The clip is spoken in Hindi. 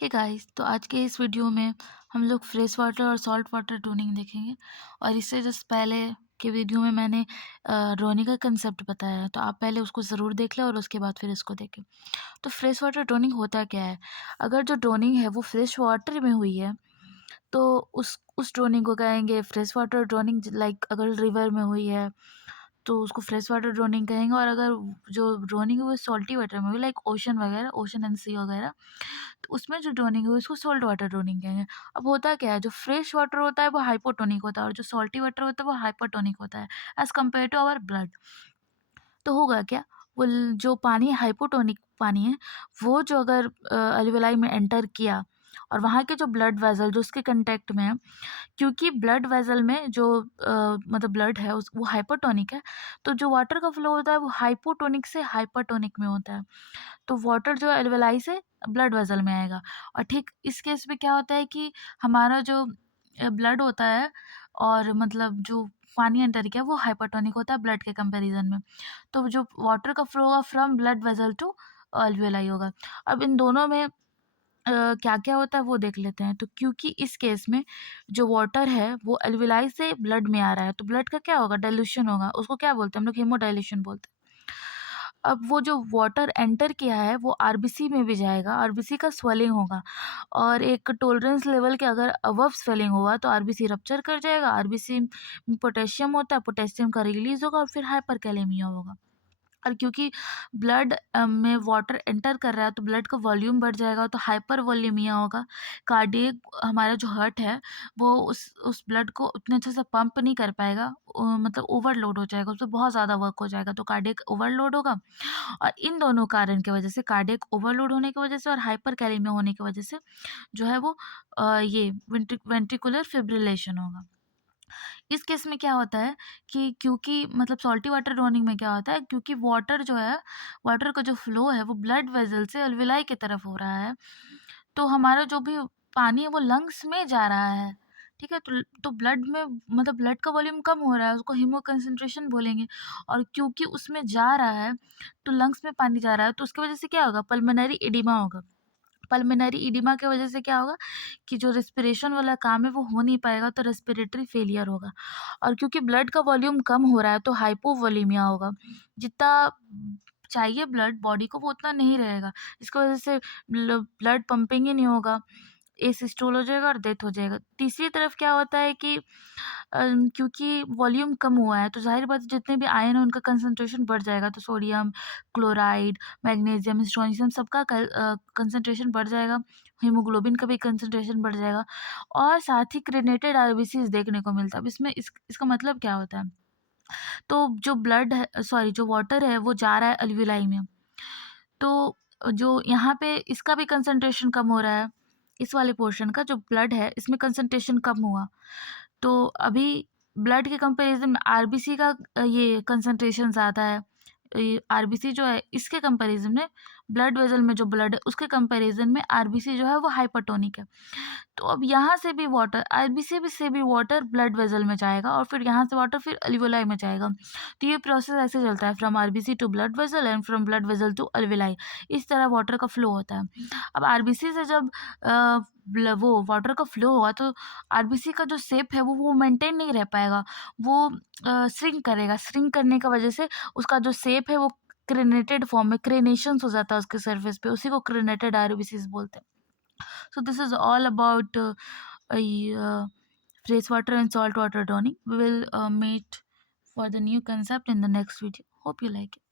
हे गाइस, तो आज के इस वीडियो में हम लोग फ्रेश वाटर और सॉल्ट वाटर टोनिंग देखेंगे। और इससे जस्ट पहले के वीडियो में मैंने ड्रोनिंग का कंसेप्ट बताया है, तो आप पहले उसको ज़रूर देख लें और उसके बाद फिर इसको देखें। तो फ्रेश वाटर टोनिंग होता क्या है? अगर जो टोनिंग है वो फ्रेश वाटर में हुई है तो उस ड्रोनिंग को कहेंगे फ्रेश वाटर ड्रोनिंग। लाइक अगर रिवर में हुई है तो उसको फ्रेश वाटर ड्रोनिंग कहेंगे। और अगर जो ड्रोनिंग है वो सॉल्टी वाटर में हुई, लाइक ओशन वगैरह, ओशन एंड सी वगैरह, तो उसमें जो ड्रोनिंग है उसको सॉल्ट वाटर ड्रोनिंग कहेंगे। अब होता क्या है, जो फ्रेश वाटर होता है वो हाइपोटोनिक होता है और जो सॉल्टी वाटर होता है वो हाइपरटोनिक होता है as compare to our blood. तो होगा क्या, जो पानी हाइपोटोनिक पानी है वो जो अगर अल्वेलाई में एंटर किया और वहाँ के जो ब्लड वेसल जो उसके कंटेक्ट में है, क्योंकि ब्लड वेसल में जो मतलब ब्लड है उस वो हाइपरटोनिक है, तो जो वाटर का फ्लो होता है वो हाइपोटोनिक से हाइपरटोनिक में होता है। तो वाटर जो है एल्वेलाई से ब्लड वेसल में आएगा। और ठीक इस केस में क्या होता है कि हमारा जो ब्लड होता है और मतलब जो पानी एंटर किया वो हाइपरटोनिक होता है ब्लड के कंपैरिजन में। तो जो वाटर का फ्लो होगा फ्रॉम ब्लड वेसल टू अल्वेलाई होगा। अब इन दोनों में क्या-क्या होता है वो देख लेते हैं। तो क्योंकि इस केस में जो वाटर है वो अल्वेलाई से ब्लड में आ रहा है, तो ब्लड का क्या होगा, डाइल्यूशन होगा। उसको क्या बोलते हैं हम लोग, हेमोडाइल्यूशन बोलते हैं। अब वो जो वाटर एंटर किया है वो आरबीसी में भी जाएगा, आरबीसी का स्वेलिंग होगा और एक टॉलरेंस लेवल के अगर अबव स्वेलिंग होगा तो आरबीसी रप्चर कर जाएगा। आरबीसी में पोटेशियम होता है, पोटेशियम का रिलीज़ होगा और फिर हाइपरकैलेमिया होगा। और क्योंकि ब्लड में वाटर एंटर कर रहा है तो ब्लड का वॉल्यूम बढ़ जाएगा तो हाइपर वॉल्यूमिया होगा। कार्डियक हमारा जो हार्ट है वो उस ब्लड को उतने अच्छे से पंप नहीं कर पाएगा, मतलब ओवरलोड हो जाएगा, उसमें बहुत ज़्यादा वर्क हो जाएगा तो कार्डियक ओवरलोड होगा। और इन दोनों कारण की वजह से, कार्डियक ओवरलोड होने की वजह से और हाइपर कैलेमिया होने की वजह से जो है वो ये वेंट्रिकुलर फिब्रिलेशन होगा। इस केस में क्या होता है कि क्योंकि मतलब सॉल्टी वाटर ड्रोनिंग में क्या होता है, क्योंकि वाटर जो है, वाटर का जो फ्लो है वो ब्लड वेसल से अल्वेलाई की तरफ हो रहा है, तो हमारा जो भी पानी है वो लंग्स में जा रहा है। ठीक है, तो ब्लड में मतलब ब्लड का वॉल्यूम कम हो रहा है, उसको हीमो कंसंट्रेशन बोलेंगे। और क्योंकि उसमें जा रहा है तो लंग्स में पानी जा रहा है तो उसकी वजह से क्या होगा, पल्मोनरी एडिमा होगा। पल्मोनरी एडिमा की वजह से क्या होगा कि जो रेस्पिरेशन वाला काम है वो हो नहीं पाएगा, तो रेस्पिरेटरी फेलियर होगा। और क्योंकि ब्लड का वॉल्यूम कम हो रहा है तो हाइपोवोलेमिया होगा। जितना चाहिए ब्लड बॉडी को वो उतना नहीं रहेगा, इसकी वजह से ब्लड पंपिंग ही नहीं होगा, एसिस्टोल हो जाएगा और डेथ हो जाएगा। तीसरी तरफ क्या होता है कि क्योंकि वॉल्यूम कम हुआ है तो ज़ाहिर बात है जितने भी आयन है उनका कंसंट्रेशन बढ़ जाएगा, तो सोडियम, क्लोराइड, मैग्नीशियम, स्ट्रोंशियम सबका कंसंट्रेशन बढ़ जाएगा, हीमोग्लोबिन का भी कंसंट्रेशन बढ़ जाएगा और साथ ही क्रेनेटेड आरबीसीज़ देखने को मिलता है। अब इसमें इसका मतलब क्या होता है? तो जो ब्लड है, सॉरी, जो वाटर है वो जा रहा है अल्वेलाई में, तो जो यहाँ पे इसका भी कंसंट्रेशन कम हो रहा है, इस वाले पोर्शन का जो ब्लड है इसमें कंसंट्रेशन कम हुआ। तो अभी ब्लड के कंपैरिज़न में आरबीसी का ये कंसंट्रेशन ज़्यादा है। ये आरबीसी जो है इसके कंपैरिज़न में, ब्लड वेसल में जो ब्लड है उसके कंपैरिज़न में आरबीसी जो है वो हाइपरटोनिक है। तो अब यहाँ से भी वाटर, आरबीसी से भी वाटर ब्लड वेसल में जाएगा और फिर यहाँ से वाटर फिर अल्वेलाई में जाएगा। तो ये प्रोसेस ऐसे चलता है, from RBC to blood vessel and from blood vessel to alveoli. इस तरह वाटर का फ्लो होता है। अब आरबीसी से जब वो वाटर का फ्लो होगा तो आरबीसी का जो शेप है वो मेंटेन नहीं रह पाएगा, वो श्रिंक करेगा। श्रिंक करने की वजह से उसका जो शेप है वो क्रेनेटेड फॉर्म में, क्रेनेशंस हो जाता है उसके सरफेस पे, उसी को क्रेनेटेड आरबीसीज बोलते हैं। So this is all about fresh water and salt water toning. We will meet for the new concept in the next video. Hope you like it.